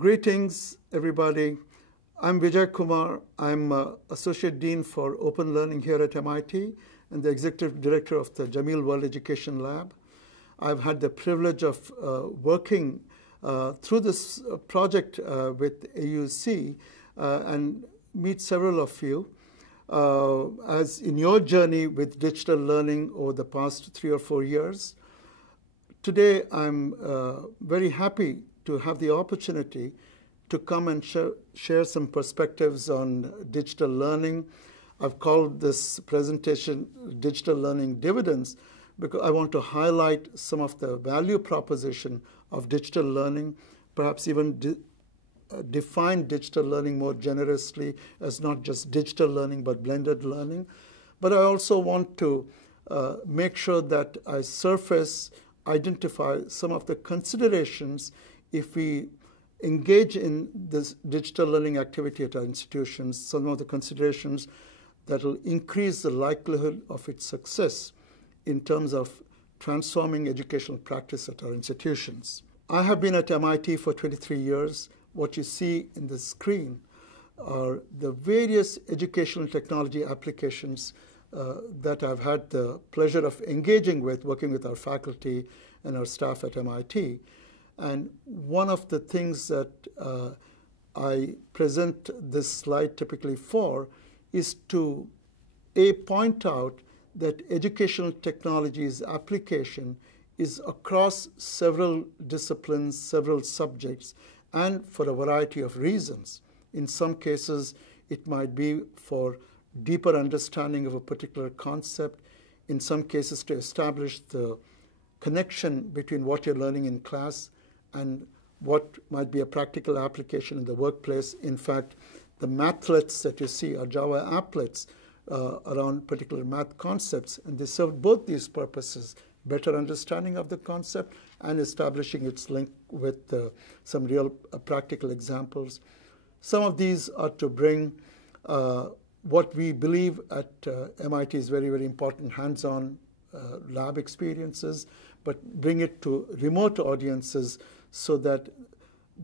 Greetings, everybody. I'm Vijay Kumar. I'm Associate Dean for Open Learning here at MIT and the Executive Director of the Jameel World Education Lab. I've had the privilege of working through this project with AUC and meet several of you. As in your journey with digital learning over the past 3 or 4 years, today I'm very happy to have the opportunity to come and share some perspectives on digital learning. I've called this presentation Digital Learning Dividends because I want to highlight some of the value proposition of digital learning, perhaps even define digital learning more generously as not just digital learning but blended learning. But I also want to make sure that I identify some of the considerations if we engage in this digital learning activity at our institutions, some of the considerations that will increase the likelihood of its success in terms of transforming educational practice at our institutions. I have been at MIT for 23 years. What you see in the screen are the various educational technology applications that I've had the pleasure of engaging with, working with our faculty and our staff at MIT. And one of the things that I present this slide typically for is to point out that educational technology's application is across several disciplines, several subjects, and for a variety of reasons. In some cases, it might be for deeper understanding of a particular concept. In some cases, to establish the connection between what you're learning in class and what might be a practical application in the workplace. In fact, the mathlets that you see are Java applets around particular math concepts, and they serve both these purposes: better understanding of the concept and establishing its link with some real practical examples. Some of these are to bring what we believe at MIT is very, very important hands-on lab experiences, but bring it to remote audiences so that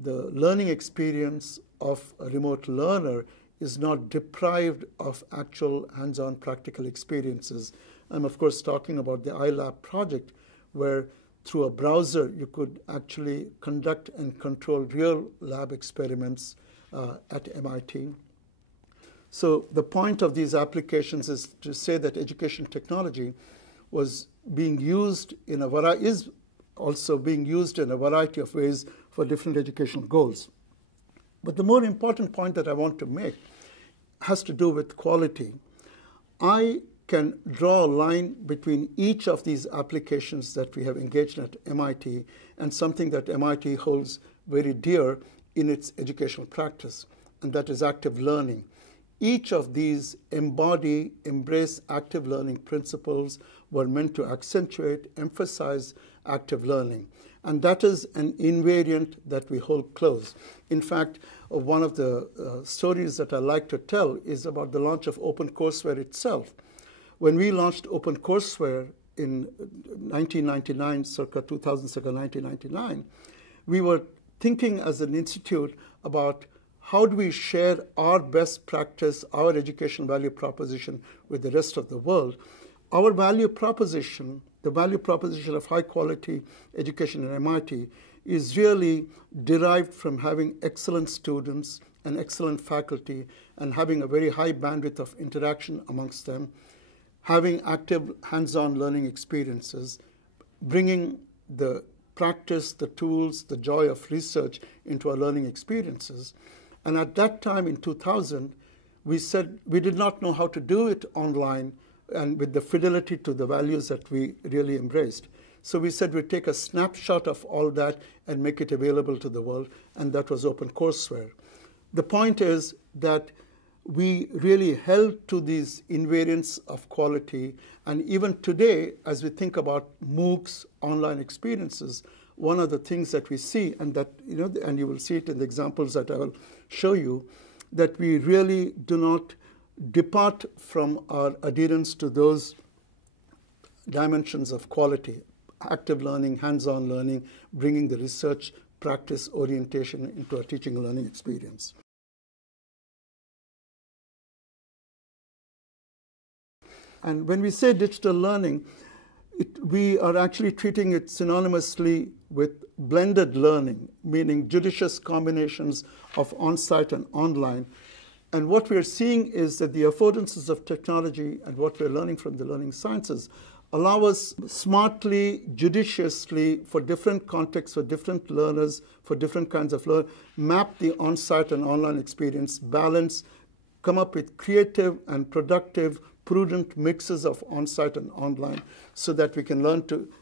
the learning experience of a remote learner is not deprived of actual hands-on practical experiences. I'm, of course, talking about the iLab project, where through a browser you could actually conduct and control real lab experiments at MIT. So the point of these applications is to say that education technology is also being used in a variety of ways for different educational goals. But the more important point that I want to make has to do with quality. I can draw a line between each of these applications that we have engaged in at MIT and something that MIT holds very dear in its educational practice, and that is active learning. Each of these embrace active learning principles, were meant to accentuate, emphasize active learning. And that is an invariant that we hold close. In fact, one of the stories that I like to tell is about the launch of OpenCourseWare itself. When we launched OpenCourseWare in 1999, circa 2000, circa 1999, we were thinking as an institute about how do we share our best practice, our educational value proposition with the rest of the world. Our value proposition, the value proposition of high-quality education at MIT, is really derived from having excellent students and excellent faculty and having a very high bandwidth of interaction amongst them, having active hands-on learning experiences, bringing the practice, the tools, the joy of research into our learning experiences. And at that time in 2000, we said we did not know how to do it online and with the fidelity to the values that we really embraced. So we said we'd take a snapshot of all that and make it available to the world, and that was OpenCourseWare. The point is that we really held to these invariants of quality, and even today, as we think about MOOCs, online experiences, one of the things that we see, and that and you will see it in the examples that I will show you, that we really do not depart from our adherence to those dimensions of quality: active learning, hands-on learning, bringing the research practice orientation into a teaching and learning experience. And when we say digital learning, we are actually treating it synonymously with blended learning, meaning judicious combinations of on-site and online. And what we're seeing is that the affordances of technology and what we're learning from the learning sciences allow us smartly, judiciously, for different contexts, for different learners, for different kinds of learning, map the on-site and online experience, balance, come up with creative and productive, prudent mixes of on-site and online so that we can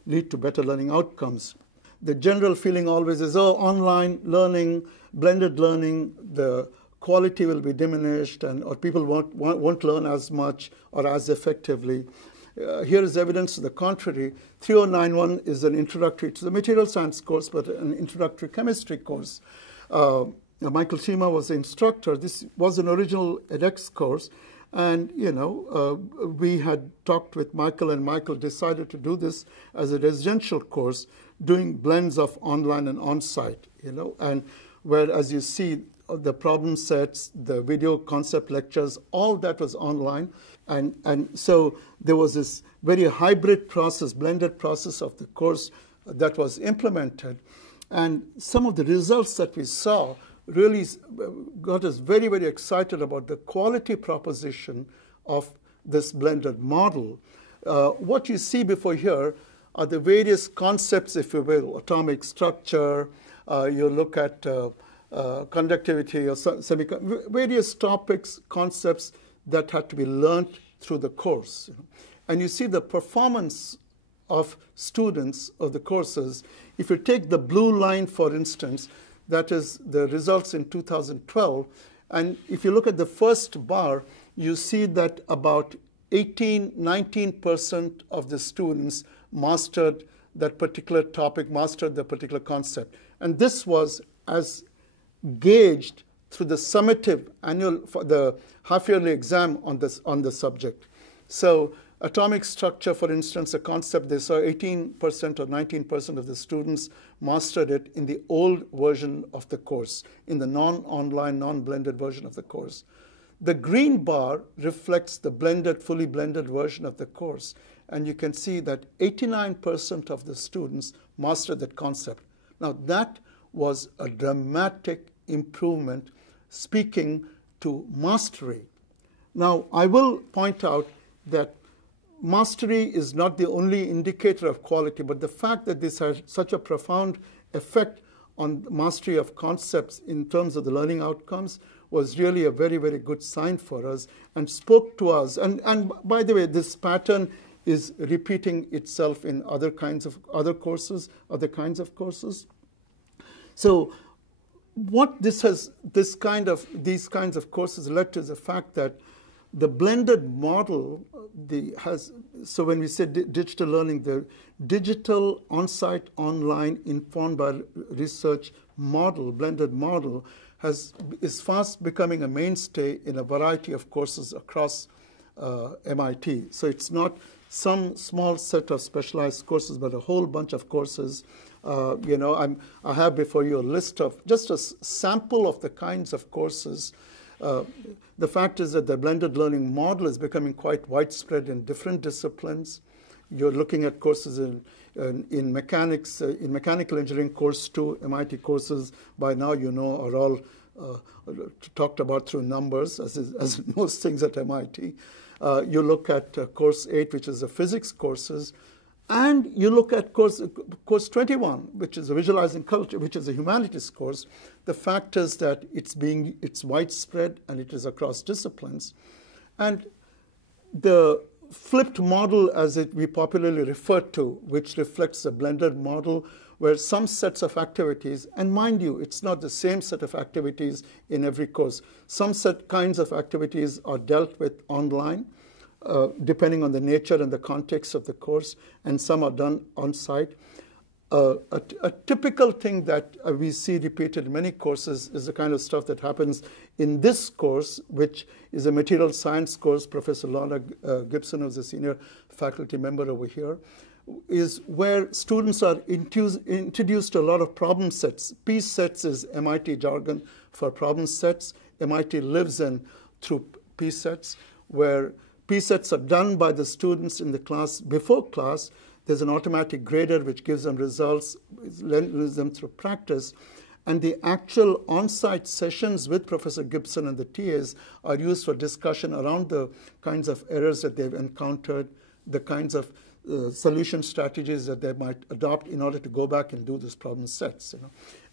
lead to better learning outcomes. The general feeling always is, oh, online learning, blended learning, the quality will be diminished or people won't learn as much or as effectively. Here is evidence to the contrary. 3091 is an introductory to the material science course, but an introductory chemistry course. Michael Shima was the instructor. This was an original edX course. And, we had talked with Michael, and Michael decided to do this as a residential course, doing blends of online and on-site, and where, as you see, the problem sets, the video concept lectures, all that was online. And so there was this very hybrid process, blended process of the course that was implemented. And some of the results that we saw really got us very, very excited about the quality proposition of this blended model. What you see before here are the various concepts, if you will, atomic structure, you look at conductivity, or various topics, concepts that had to be learned through the course. And you see the performance of students of the courses. If you take the blue line, for instance, that is the results in 2012. And if you look at the first bar, you see that about 19% of the students mastered that particular topic, mastered the particular concept. And this was as gauged through the summative the half-yearly exam on the subject. So atomic structure, for instance, a concept they saw 18% or 19% of the students mastered it in the old version of the course, in the non-online, non-blended version of the course. The green bar reflects the blended, fully blended version of the course. And you can see that 89% of the students mastered that concept. Now, that was a dramatic improvement, speaking to mastery. Now, I will point out that mastery is not the only indicator of quality, but the fact that this has such a profound effect on mastery of concepts in terms of the learning outcomes was really a very, very good sign for us and spoke to us. And by the way, this pattern is repeating itself in other kinds of courses. So what these kinds of courses led to is the fact that the blended model so when we say digital learning, the digital on-site, online, informed by research model, blended model, is fast becoming a mainstay in a variety of courses across MIT. So it's not some small set of specialized courses, but a whole bunch of courses. I have before you a list of just a sample of the kinds of courses. The fact is that the blended learning model is becoming quite widespread in different disciplines. You're looking at courses in mechanics, in mechanical engineering course 2, MIT courses by now are all talked about through numbers, as most things at MIT. You look at course 8, which is the physics courses, and you look at course 21, which is visualizing culture, which is a humanities course. The fact is that it's widespread and it is across disciplines. And the flipped model, as we popularly refer to, which reflects a blended model, where some sets of activities, and mind you, it's not the same set of activities in every course. Some kinds of activities are dealt with online, depending on the nature and the context of the course, and some are done on-site. A typical thing that we see repeated in many courses is the kind of stuff that happens in this course, which is a material science course. Professor Lorna Gibson, who's a senior faculty member over here, is where students are introduced to a lot of problem sets. P sets is MIT jargon for problem sets. MIT lives through P sets, where P sets are done by the students in the class. Before class, there's an automatic grader which gives them results, learns them through practice. And the actual on-site sessions with Professor Gibson and the TAs are used for discussion around the kinds of errors that they've encountered, the kinds of solution strategies that they might adopt in order to go back and do these problem sets.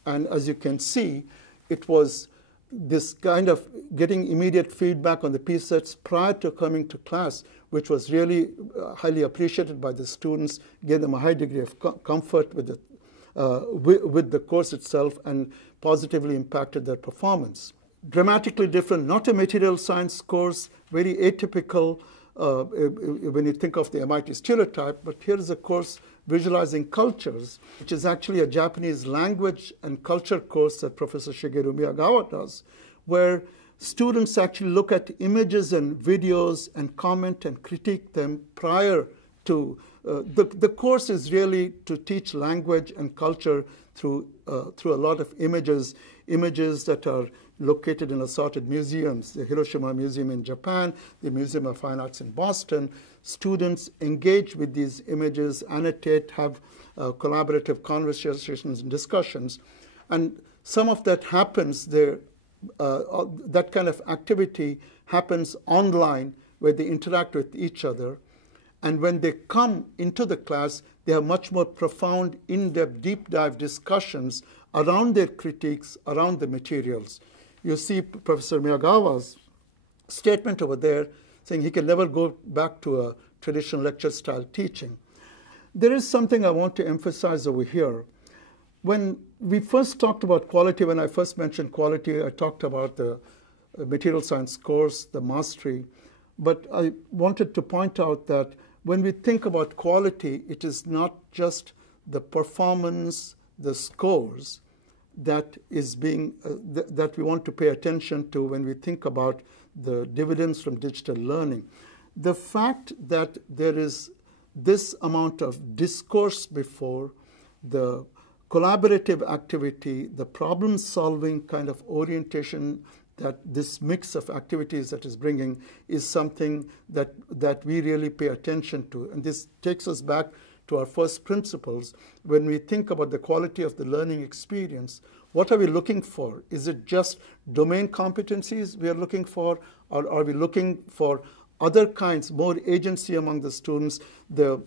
And as you can see, it was this kind of getting immediate feedback on the P sets prior to coming to class, which was really highly appreciated by the students, gave them a high degree of comfort with the course itself, and positively impacted their performance. Dramatically different, not a material science course, very atypical when you think of the MIT stereotype, but here is a course visualizing cultures, which is actually a Japanese language and culture course that Professor Shigeru Miyagawa does, where students actually look at images and videos and comment and critique them prior to the course is really to teach language and culture through a lot of images that are located in assorted museums, the Hiroshima Museum in Japan, the Museum of Fine Arts in Boston. Students engage with these images, annotate, have collaborative conversations and discussions. And some of that happens there, that kind of activity happens online where they interact with each other. And when they come into the class, they have much more profound, in-depth, deep dive discussions around their critiques, around the materials. You see Professor Miyagawa's statement over there saying he can never go back to a traditional lecture style teaching. There is something I want to emphasize over here. When we first talked about quality, when I first mentioned quality, I talked about the material science course, the mastery. But I wanted to point out that when we think about quality, it is not just the performance, the scores that is being that we want to pay attention to when we think about the dividends from digital learning. The fact that there is this amount of discourse before, the collaborative activity, the problem-solving kind of orientation that this mix of activities that is bringing is something that we really pay attention to. And this takes us back to our first principles. When we think about the quality of the learning experience, what are we looking for? Is it just domain competencies we are looking for, or are we looking for other kinds, more agency among the students, the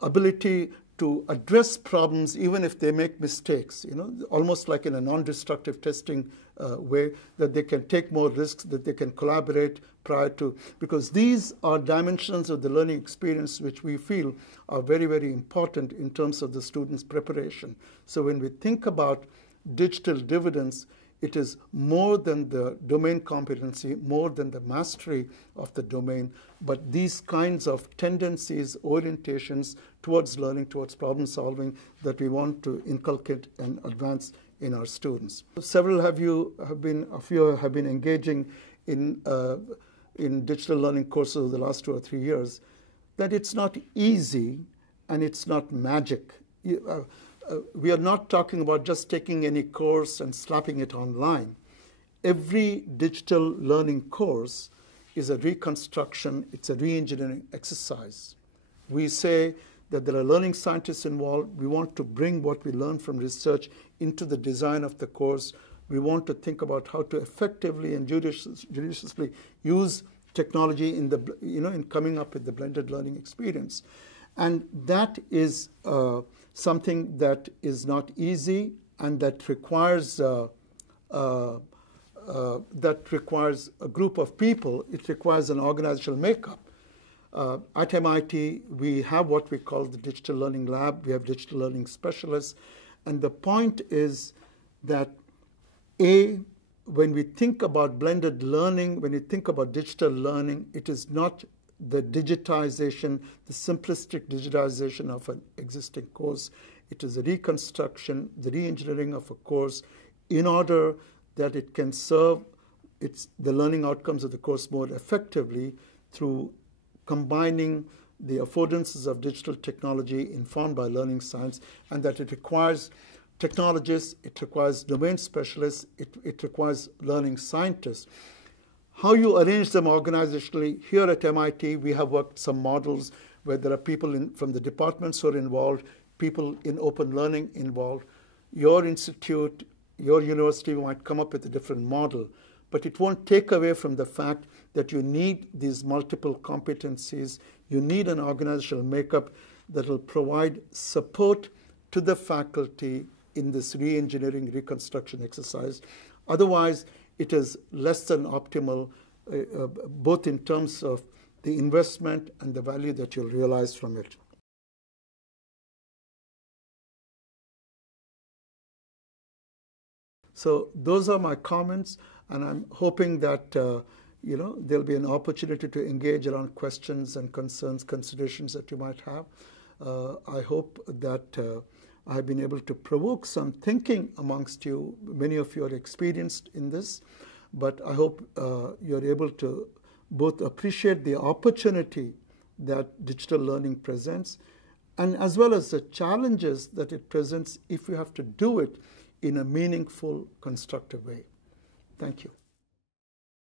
ability to address problems even if they make mistakes, almost like in a non-destructive testing way, that they can take more risks, that they can collaborate prior to, because these are dimensions of the learning experience which we feel are very, very important in terms of the student's preparation. So when we think about digital dividends, it is more than the domain competency, more than the mastery of the domain, but these kinds of tendencies, orientations towards learning, towards problem solving that we want to inculcate and advance in our students. Several of you have been engaging in digital learning courses over the last 2 or 3 years, that it's not easy and it's not magic. We are not talking about just taking any course and slapping it online. Every digital learning course is a reconstruction, it's a re-engineering exercise. We say that there are learning scientists involved. We want to bring what we learn from research into the design of the course. We want to think about how to effectively and judiciously use technology in coming up with the blended learning experience. And that is something that is not easy and that requires a group of people. It requires an organizational makeup. At MIT, we have what we call the Digital Learning Lab. We have digital learning specialists. And the point is that, when we think about blended learning, when we think about digital learning, it is not the digitization, the simplistic digitization of an existing course. It is a reconstruction, the re-engineering of a course in order that it can serve the learning outcomes of the course more effectively through combining the affordances of digital technology informed by learning science, and that it requires technologists, it requires domain specialists, it requires learning scientists. How you arrange them organizationally, here at MIT, we have worked some models where there are people from the departments who are involved, people in open learning involved. Your institute, your university might come up with a different model, but it won't take away from the fact that you need these multiple competencies. You need an organizational makeup that will provide support to the faculty in this re-engineering, reconstruction exercise. Otherwise, it is less than optimal, both in terms of the investment and the value that you'll realize from it. So those are my comments, and I'm hoping that there'll be an opportunity to engage around questions and concerns, considerations that you might have. I hope that I've been able to provoke some thinking amongst you. Many of you are experienced in this, but I hope you're able to both appreciate the opportunity that digital learning presents, and as well as the challenges that it presents if you have to do it in a meaningful, constructive way. Thank you.